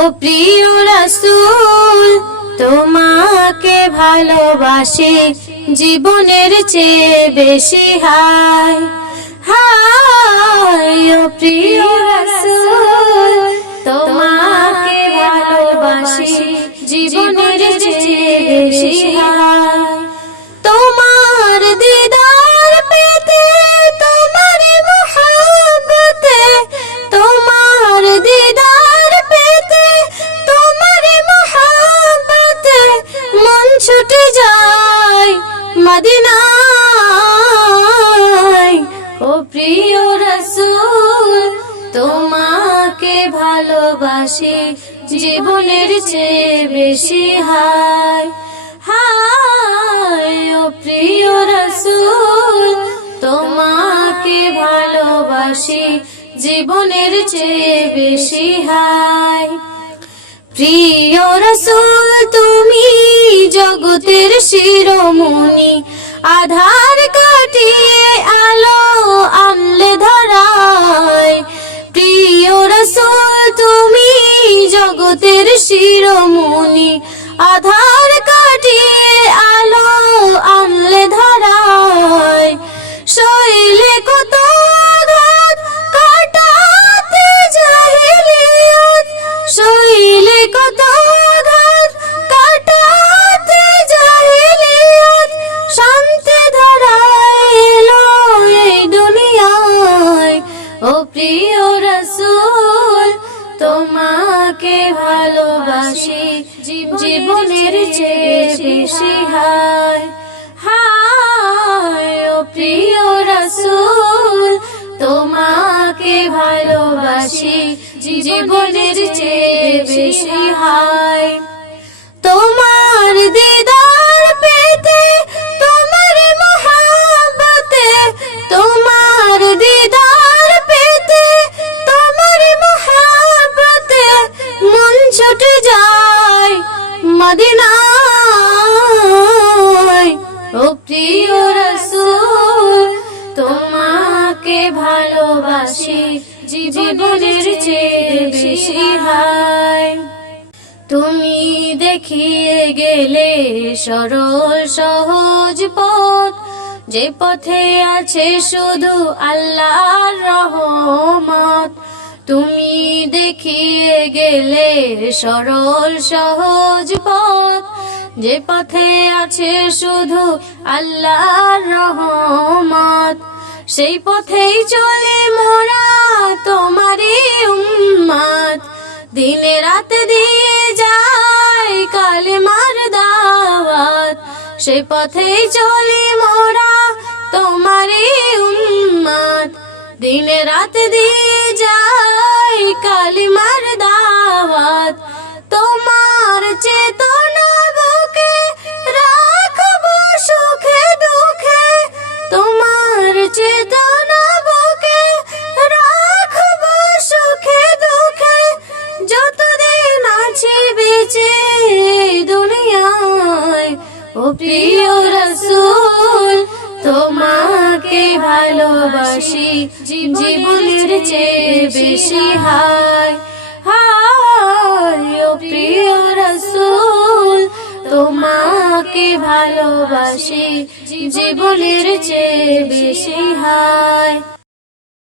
ও প্রিয় রাসুল, তোমাকে ভালোবাসি, জীবনের চেয়ে বেশি হাই হাই ও প্রিয় রাসুল, তোমাকে ভালোবাসি, জীবনের চেয়ে বেশি হাই ও প্রিয় রসুল, তোমাকে ভালোবাসি, জীবনের চেয়ে বেশি হায়। হায়, ও প্রিয় রসুল, তোমাকে ভালোবাসি, জীবনের চেয়ে বেশি হায়। প্রিয় রসুল, তুমি জগতের শিরোমণি, আধার জগতের শিরোমণি আধার কাটিয়ে আলো ভালোবাসি জীবনের চেয়ে বেশি হায়। হায় প্রিয় রসুল তোমাকে ভালোবাসি জীবনের চেয়ে বেশি হায়। জীবনের চেয়ে বেশি হায়। তুমি দেখিয়ে গেলে সরল, সহজ পথ। যে পথে আছে শুধু আল্লাহর রহমত। তুমি দেখিয়ে গেলে সরল, সহজ পথ। যে পথে আছে শুধু আল্লাহর রহমত। সেই পথেই চলে মোরা দিনে রাত দিয়ে যায় কালেমার দাওয়াত। সে পথেই চলি মোরা, তোমারই উম্মাদ। দিনে রাত দিয়ে যায় কালিমার ও প্রিয় রসুল, তোমাকে ভালোবাসি, জীবনের চেয়ে বেশি হায়। হায়, ও প্রিয় রসুল, তোমাকে ভালোবাসি, জীবনের চেয়ে বেশি হায়।